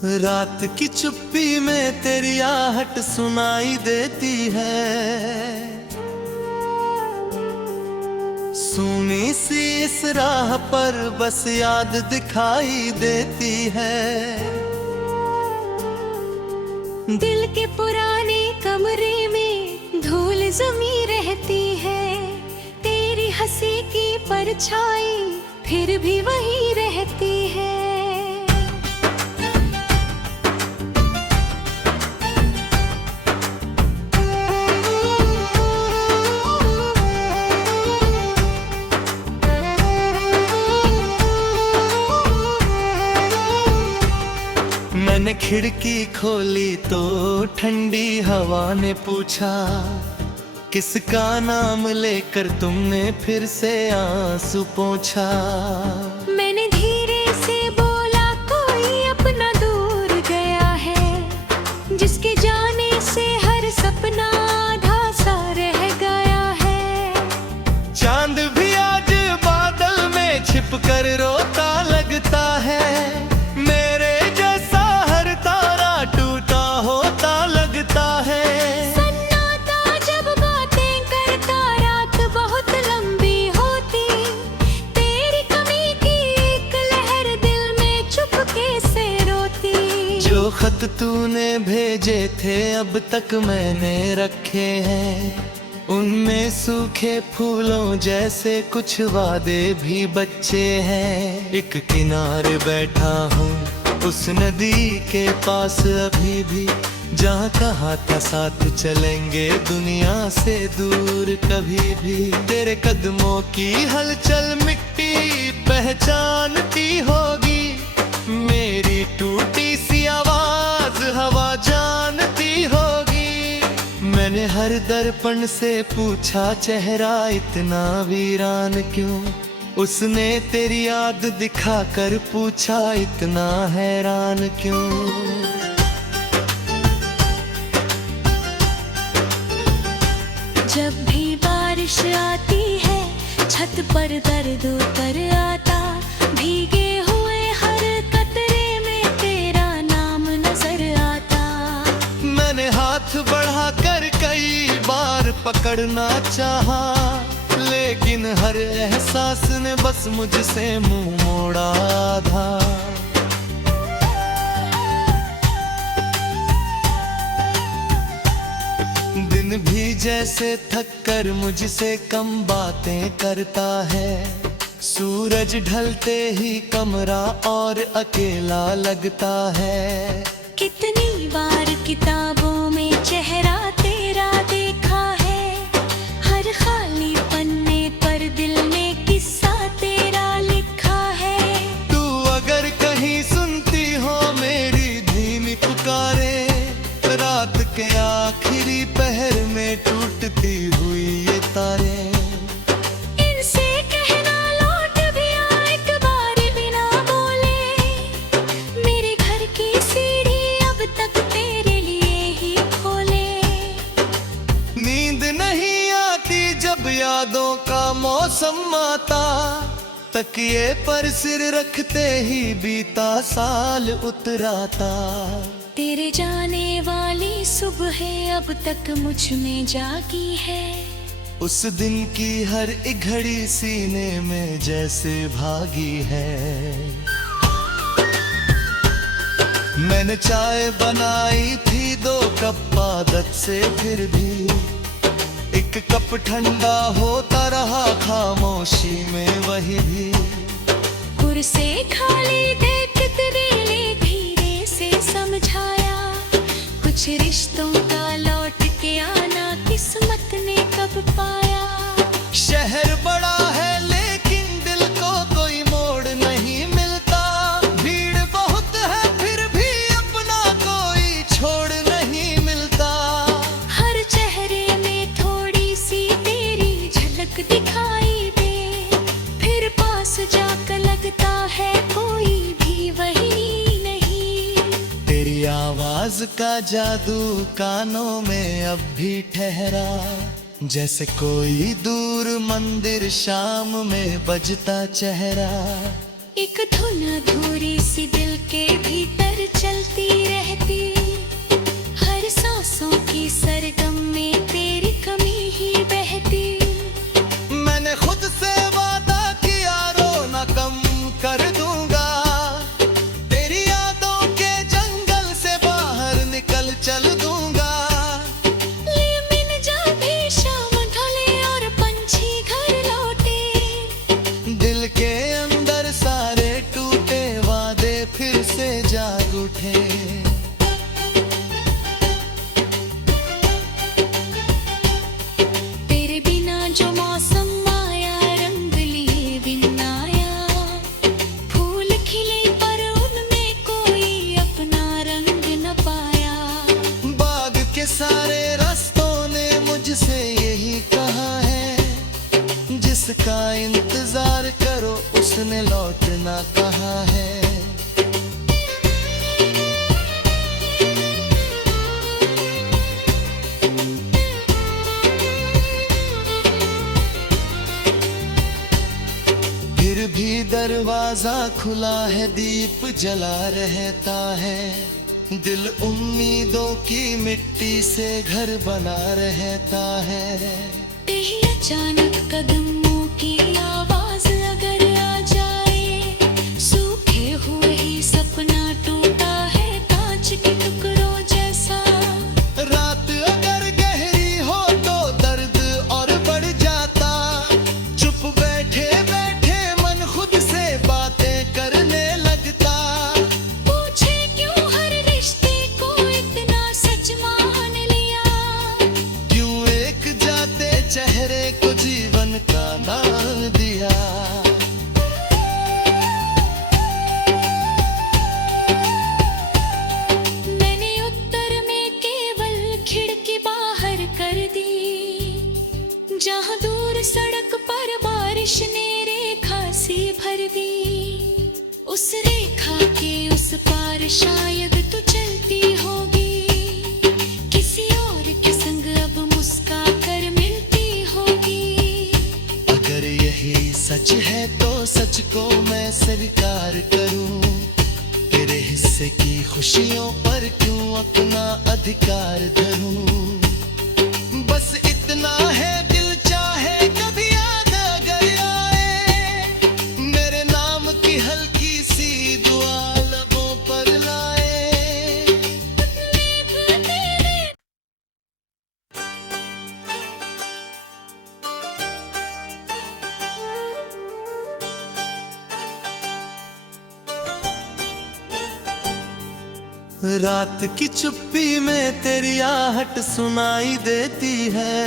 रात की चुप्पी में तेरी आहट सुनाई देती है। सुनी सी इस राह पर बस याद दिखाई देती है। दिल के पुराने कमरे में धूल जमी रहती है। तेरी हंसी की परछाई फिर भी वही रहती है। मैंने खिड़की खोली तो ठंडी हवा ने पूछा, किसका नाम लेकर तुमने फिर से आंसू पोंछा। मैंने धीरे से बोला, कोई अपना दूर गया है, जिसके जाने से हर सपना आधा सा रह गया है। चांद भी आज बादल में छिप कर रोता लगता है। मेरे जैसा हर तारा टूटा होता लगता है। सन्नाटा जब बातें करता रात बहुत लंबी होती। तेरी कमी की एक लहर दिल में चुपके से रोती। जो खत तूने भेजे थे अब तक मैंने रखे हैं, उनमें सूखे फूलों जैसे कुछ वादे भी बच्चे हैं। एक किनारे बैठा हूँ उस नदी के पास अभी भी, जहाँ कहा था साथ चलेंगे दुनिया से दूर कभी भी। तेरे कदमों की हलचल मिट्टी पहचानती होगी, मेरी टूटी सी आवाज हवा जानती होगी। मैंने हर दर्पण से पूछा, चेहरा इतना वीरान क्यों? उसने तेरी याद दिखाकर पूछा, इतना हैरान क्यों? जब भी बारिश आती है छत पर दर्द उतर आता। भीगे हुए हर कतरे में तेरा नाम नजर आता। मैंने हाथ बढ़ाकर कई बार पकड़ना चाहा, लेकिन हर एहसास ने बस मुझसे मुंह मोड़ा था। दिन भी जैसे थक कर मुझसे कम बातें करता है। सूरज ढलते ही कमरा और अकेला लगता है। कितनी बार किताबों में चेहरा तेरा देखा है। हर खाली पन्ने पर दिल में किस्सा तेरा लिखा है। तू अगर कहीं सुनती हो मेरी धीमी पुकारे, रात के आखिरी पहर में टूटती हुई ये तारे। इनसे कहना लौट भी आ एक बार बिना बोले। मेरे घर की सीढ़ी अब तक तेरे लिए ही खोले। नींद नहीं आती जब यादों का मौसम आता, तकिए पर सिर रखते ही बीता साल उतराता। तेरे जाने वाली सुबह अब तक मुझ में जागी है। उस दिन की हर एक घड़ी सीने में जैसे भागी है। मैंने चाय बनाई थी 2 कप आदत से, फिर भी एक कप ठंडा होता रहा खामोशी में वही भी। कुर्सी खाली देख तेरे लिए धीरे से समझाया। कुछ रिश्तों का लौट के आना किस्मत ने कब पाया। शहर बड़ा है लेकिन दिल को कोई मोड़ नहीं मिलता। भीड़ बहुत है फिर भी अपना कोई छोड़ नहीं मिलता। हर चेहरे में थोड़ी सी तेरी झलक दिखाई दे, फिर पास जाकर लगता है कोई भी वही नहीं। तेरी आवाज का जादू कानों में अब भी ठहरा, जैसे कोई दूर मंदिर शाम में बजता चेहरा। एक धुन अधूरी सी दिल के भीतर चलती रहती, हर सांसों की सरगम में तेरी कमी ही बहती। मैंने खुद से वादा किया रोना कम कर दूंगा, तेरी यादों के जंगल से बाहर निकल चल दूंगा। लेकिन जब भी शाम ढले और पंछी घर लौटे, दिल के अंदर सारे टूटे वादे फिर से जाग उठे। तेरे बिना जो मौसम आया, रंग लिए बिन आया, फूल खिले पर उनमें कोई अपना रंग न पाया। बाग के सारे रास्तों ने मुझसे यही कहा है, जिसका इंतजार करो उसने लौटना कहा है। फिर भी दरवाजा खुला है, दीप जला रहता है, दिल उम्मीदों की मिट्टी से घर बना रहता है। कहीं अचानक कदमों की आवाज अगर आ जाए, सूखे हुए ही सपना टूटा है कांच के टुकड़ों जैसा। रात अगर गहरी हो तो दर्द और बढ़ जाता, चुप बैठे बैठे मन खुद से बातें करने लगता। पूछे क्यों हर रिश्ते को इतना सच मान लिया, क्यों एक जाते चेहरे को जीवन का नाम दिया। मैंने उत्तर में केवल खिड़की बाहर कर दी, जहां दूर सड़क पर बारिश ने रेखा सी भर दी। उस रेखा के उस पार शायद तू चलती होगी, किसी और के संग अब मुस्का कर मिलती होगी। अगर यही सच है तो सच को मैं स्वीकार करूं, तेरे हिस्से की खुशियों पर क्यों अपना अधिकार धरूं। बस इतना है दिल चाहे कभी याद अगर आए, मेरे नाम की हल्की सी दुआ लबों पर लाए। रात की चुप्पी में तेरी आहट सुनाई देती है,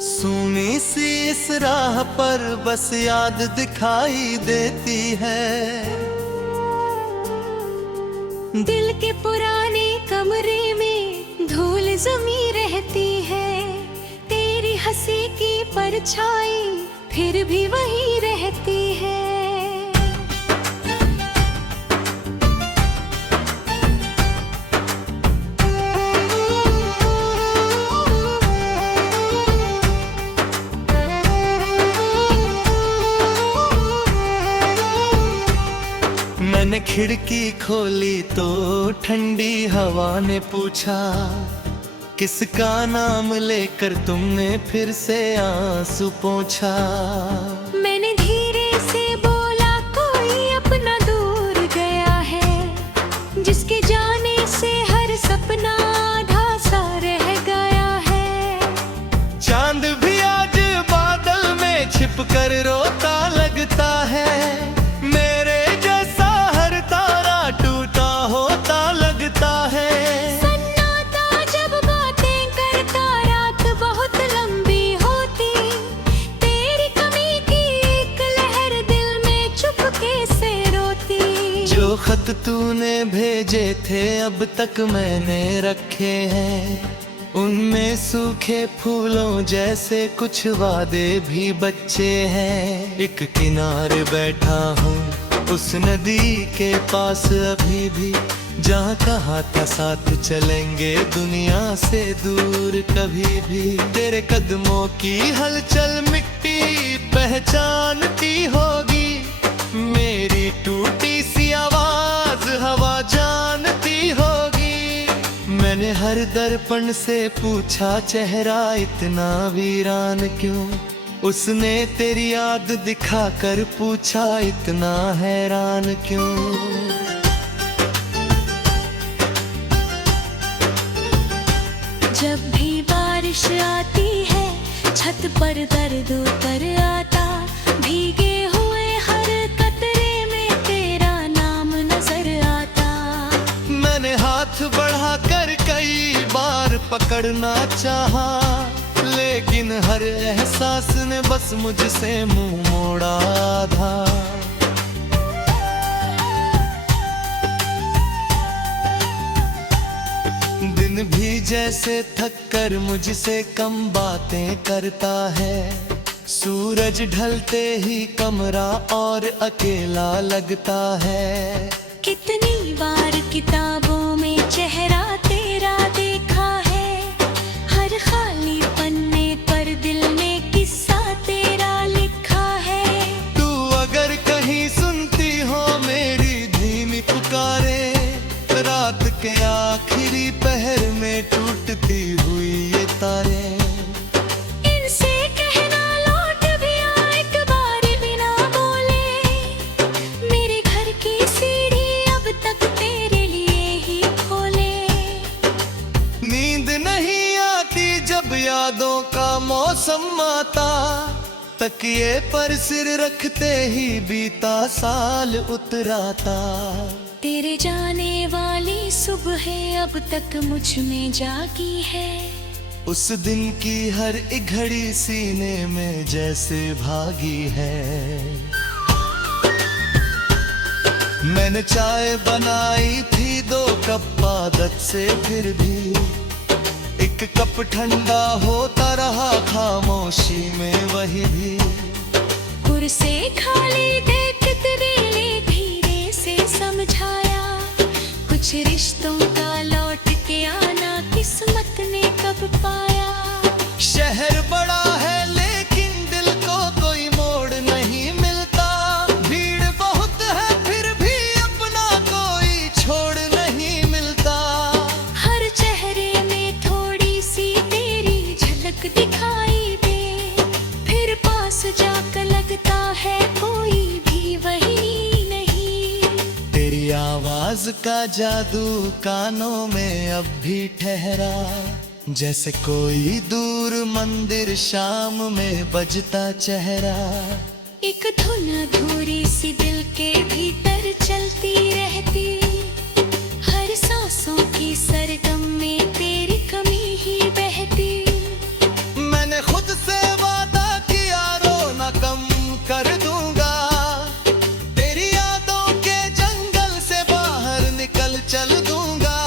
सुनी सी इस राह पर बस याद दिखाई देती है। दिल के पुराने कमरे में धूल जमी रहती है, तेरी हंसी की परछाई फिर भी वही रहती है। मैंने खिड़की खोली तो ठंडी हवा ने पूछा, किसका नाम लेकर तुमने फिर से आंसू पोंछा। मैंने धीरे से बोला कोई अपना दूर गया है, जिसके जाने से हर सपना आधा सा रह गया है। चांद भी आज बादल में छिप कर रोता लगता है, मेरे जैसा हर तारा टूटा होता लगता है। सन्नाटा जब बातें करता रात बहुत लंबी होती, तेरी कमी की एक लहर दिल में चुपके से रोती। जो खत तूने भेजे थे अब तक मैंने रखे हैं, उनमें सूखे फूलों जैसे कुछ वादे भी बच्चे हैं। एक किनारे बैठा हूँ उस नदी के पास अभी भी, जहाँ कहा था साथ चलेंगे दुनिया से दूर कभी भी। तेरे कदमों की हलचल मिट्टी पहचानती होगी, मेरी टूटी सी आवाज हवा जानती होगी। मैंने हर दर्पण से पूछा चेहरा इतना वीरान क्यों। उसने तेरी याद दिखाकर पूछा इतना हैरान क्यों। जब भी बारिश आती है छत पर दर्द उतर आता, भीगे हुए हर कतरे में तेरा नाम नजर आता। मैंने हाथ बढ़ाकर कई बार पकड़ना चाहा, लेकिन हर एहसास ने बस मुझसे मुंह मोड़ा था। दिन भी जैसे थक कर मुझसे कम बातें करता है। सूरज ढलते ही कमरा और अकेला लगता है। कितनी बार किताबों में चेहरा तेरा देखा है, हर खाली पन्ने पर दिल में किस्सा तेरा लिखा है। तू अगर कहीं सुनती हो मेरी धीमी पुकारे, रात के आखिरी पहर में टूटती हुई ये तारे। इनसे कहना लौट भी आ एक बार बिना बोले, मेरे घर की सीढ़ी अब तक तेरे लिए ही खोले। नींद नहीं आती जब यादों का मौसम आता, तकिए पर सिर रखते ही बीता साल उतराता। तेरे जाने वाली सुबह अब तक मुझ में जागी है। उस दिन की हर एक घड़ी सीने में जैसे भागी है। मैंने चाय बनाई थी 2 कप आदत से, फिर भी एक कप ठंडा होता रहा खामोशी में वही भी। कुर्सी खाली देख तेरे लिए धीरे से समझाया, कुछ रिश्तों का लौट के आना किस्मत ने कब पाया। शहर बड़ा है लेकिन दिल को कोई मोड़ नहीं मिलता। भीड़ बहुत है फिर भी अपना कोई छोड़ नहीं मिलता। हर चेहरे में थोड़ी सी तेरी झलक दिखाई दे, फिर पास जाकर लगता है कोई भी वही नहीं। तेरी आवाज का जादू कानों में अब भी ठहरा, जैसे कोई दूर मंदिर शाम में बजता चेहरा। एक धुन अधूरी सी दिल के भीतर चलती रहती, हर सांसों की सरगम में तेरी कमी ही बहती। मैंने खुद से वादा किया रोना कम कर दूंगा, तेरी यादों के जंगल से बाहर निकल चल दूंगा।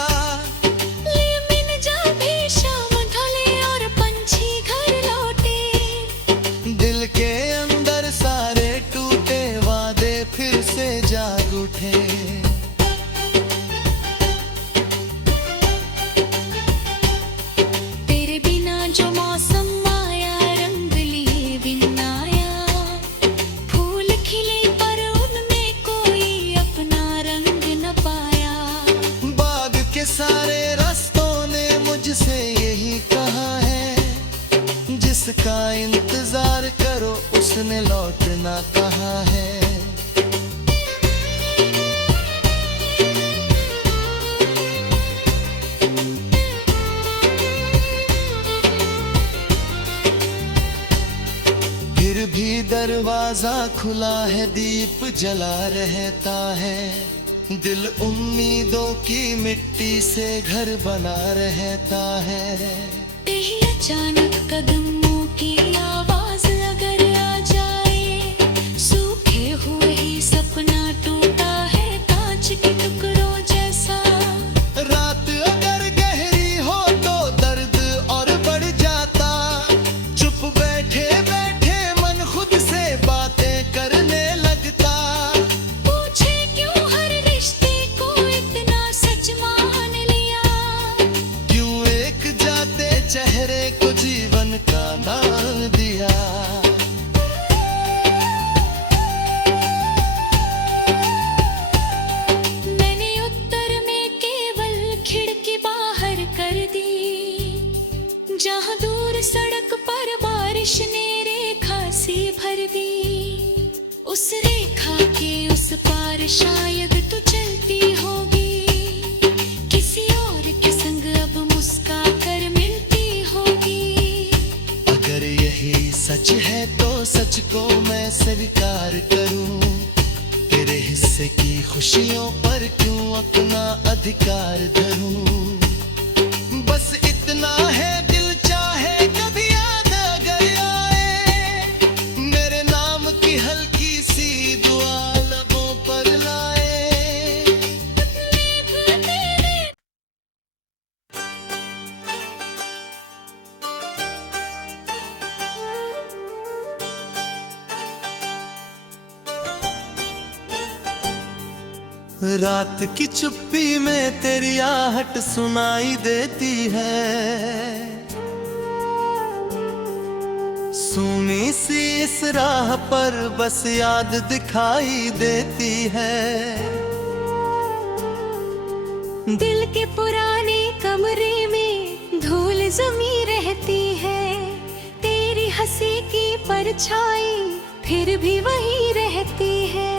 लेकिन जब भी शाम ढले और पंछी घर लौटे, दिल के अंदर सारे टूटे वादे फिर से जाग उठे। तेरे बिना जो मौसम आया रंग लिए बिन आया, फूल खिले पर उनमें कोई अपना रंग न पाया। बाग के सारे रास्तों ने मुझसे यही कहा है, जिसका इंतजार करो उसने लौटना कहा है। फिर भी दरवाजा खुला है, दीप जला रहता है। दिल उम्मीदों की मिट्टी से घर बना रहता है। कहीं अचानक कदमों की आवाज अगर आ जाए, सूखे हुए ही सपना टूटा है कांच के टुकड़ों जैसा। रात अगर गहरी हो तो दर्द और बढ़ जाता, चुप बैठे बैठे मन खुद से बातें करने लगता। पूछे क्यों हर रिश्ते को इतना सच मान लिया, क्यों एक जाते चेहरे को जीवन का तुझको मैं स्वीकार करूं, तेरे हिस्से की खुशियों पर क्यों अपना अधिकार धरूं। बस इतना है दिल चाहे कभी याद अगर आए, मेरे नाम की हल्की सी दुआ लबों पर लाए। रात की चुप्पी में तेरी आहट सुनाई देती है, सुनी सी इस राह पर बस याद दिखाई देती है। दिल के पुराने कमरे में धूल जमी रहती है, तेरी हंसी की परछाई फिर भी वही रहती है।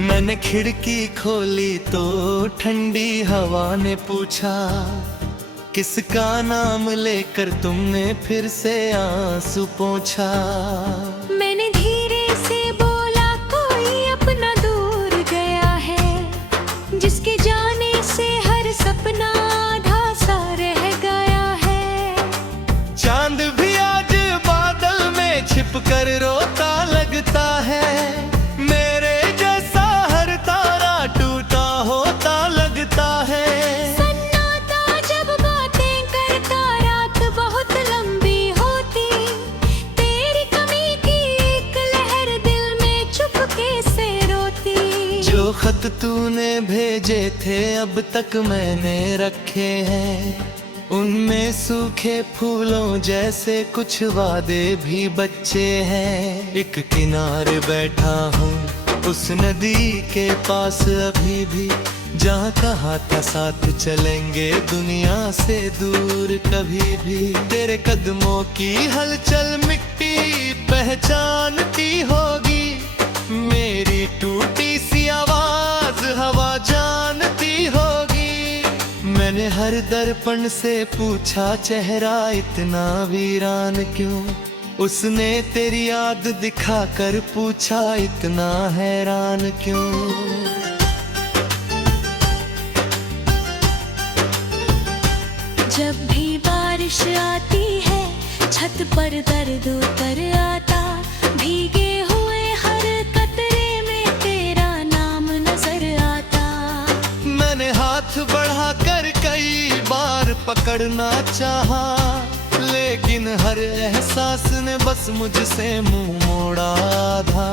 मैंने खिड़की खोली तो ठंडी हवा ने पूछा, किसका नाम लेकर तुमने फिर से आंसू पोंछा। मैंने धीरे से बोला कोई अपना दूर गया है, जिसके जाने से हर सपना आधा सा रह गया है। चांद भी आज बादल में छिप कर रोता लगता है, मेरे जैसा हर तारा टूटा होता लगता है। सन्नाटा जब बातें करता रात बहुत लंबी होती, तेरी कमी की एक लहर दिल में चुपके से रोती। जो खत तूने भेजे थे अब तक मैंने रखे हैं, उनमें सूखे फूलों जैसे कुछ वादे भी बच्चे हैं। एक किनारे बैठा हूँ उस नदी के पास अभी भी, जहाँ कहा था साथ चलेंगे दुनिया से दूर कभी भी। तेरे कदमों की हलचल मिट्टी पहचानती होगी, मेरी टूटी सी आवाज हवा जानती होगी। मैंने हर दर्पण से पूछा चेहरा इतना वीरान क्यों, उसने तेरी याद दिखाकर पूछा इतना हैरान क्यों। जब भी बारिश आती है छत पर दर्द उतर आता, भीगे हुए हर कतरे में तेरा नाम नजर आता। मैंने हाथ बढ़ाकर कई बार पकड़ना चाहा, लेकिन हर एहसास ने बस मुझसे मुंह मोड़ा था।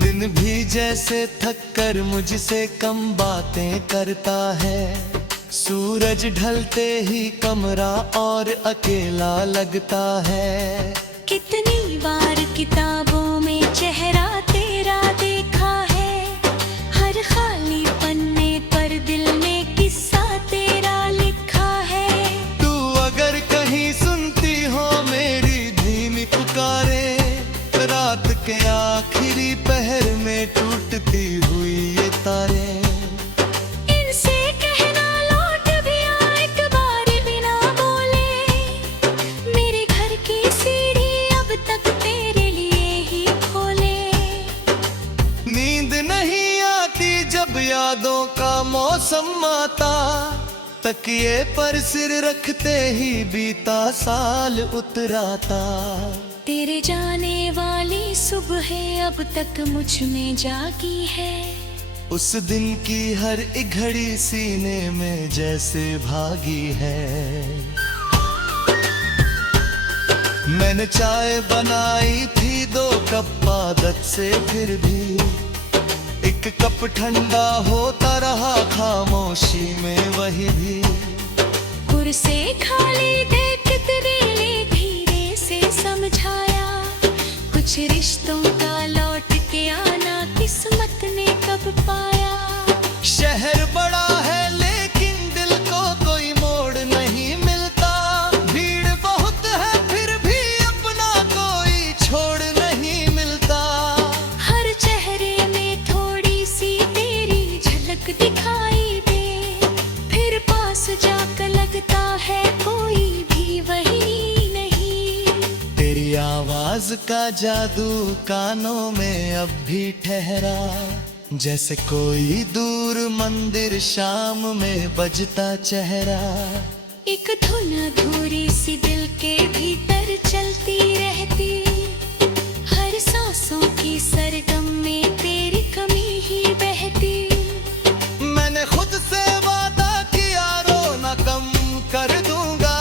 दिन भी जैसे थक कर मुझसे कम बातें करता है, सूरज ढलते ही कमरा और अकेला लगता है। कितनी बार किताबों में चेहरा तेरा देखा है, हर खाली पन्ने पर दिल में किस्सा तेरा लिखा है। तू अगर कहीं सुनती हो मेरी धीमी पुकारे, रात के आखिरी पहर में टूटती हुई ये तारे। इनसे कहना लौट भी आ एक बार बिना बोले, मेरे घर की सीढ़ी अब तक तेरे लिए ही खोले। नींद नहीं आती जब यादों का मौसम आता, तकिए पर सिर रखते ही बीता साल उतराता। तेरे जाने वाली सुबह अब तक मुझ में जागी है, उस दिन की हर एक घड़ी सीने में जैसे भागी है। मैंने चाय बनाई थी 2 कप आदत से, फिर भी एक कप ठंडा होता रहा खामोशी में वही भी। कुर्सी खाली देख तेरे लिए धीरे से समझाया, कुछ रिश्तों का लौट के आना किस्मत ने कब पाया। शहर बड़ा है लेकिन दिल को आवाज का जादू कानों में अब भी ठहरा, जैसे कोई दूर मंदिर शाम में बजता चेहरा। एक धुन अधूरी सी दिल के भीतर चलती रहती, हर सांसों की सरगम में तेरी कमी ही बहती। मैंने खुद से वादा किया रोना कम कर दूंगा,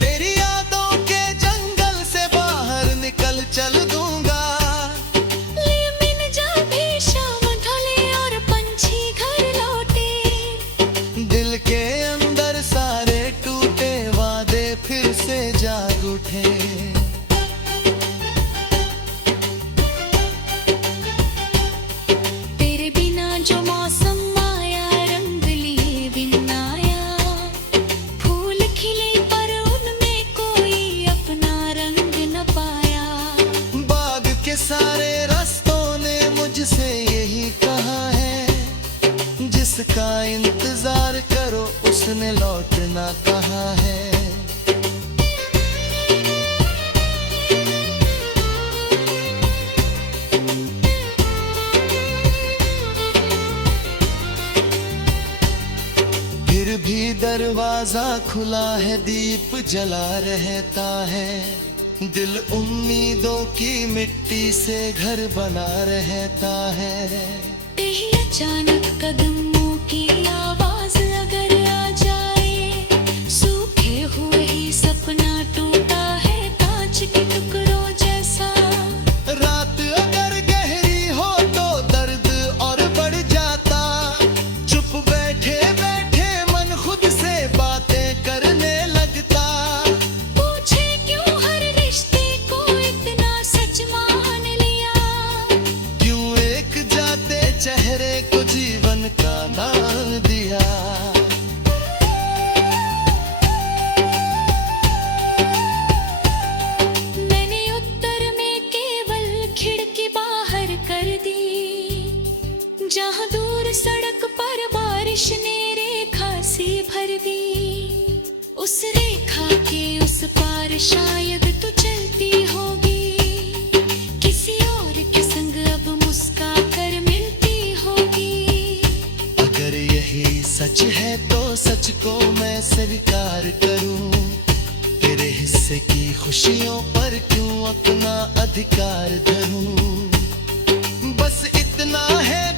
तेरी यादों के जंगल से बाहर निकल चल दूंगा। लेकिन जब भी शाम ढले और पंछी घर लौटे, दिल के अंदर सारे टूटे वादे फिर से जाग उठे। तेरे बिना जो मौसम आया, रंग लिए बिन आया, फूल खिले पर उनमें कोई अपना रंग न पाया। बाग के सारे रास्तों ने मुझसे यही कहा है, जिसका इंतजार करो उसने लौटना कहा है। फिर भी दरवाजा खुला है, दीप जला रहता है, दिल उम्मीदों की मिट्टी से घर बना रहता है। कहीं अचानक कदमों की आवाज अगर आ जाए, सूखे हुए ही सपना टूटा है कांच के टुकड़ों जैसा। रात अगर गहरी हो तो दर्द और बढ़ जाता, चुप बैठे बैठे मन खुद से बातें करने लगता। पूछे क्यों हर रिश्ते को इतना सच मान लिया, क्यों एक जाते चेहरे को जीवन का नाम दिया। मैंने उत्तर में केवल खिड़की बाहर कर दी, जहां दूर सड़क पर बारिश ने रेखा सी भर दी। उस रेखा के उस पार शायद तू चलती होगी, किसी और के संग अब मुस्का कर मिलती होगी। अगर यही सच है तो सच को मैं स्वीकार करूं, तेरे हिस्से की खुशियों पर क्यों अपना अधिकार धरूं। बस इतना है